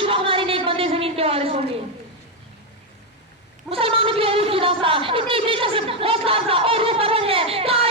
काश वो हमारे नेक बंदे जमीन के वारिस होंगे। मुसलमानों की रूह की दास्तां इतनी दिलचस्प हौसला अफजा और रूह परवर है।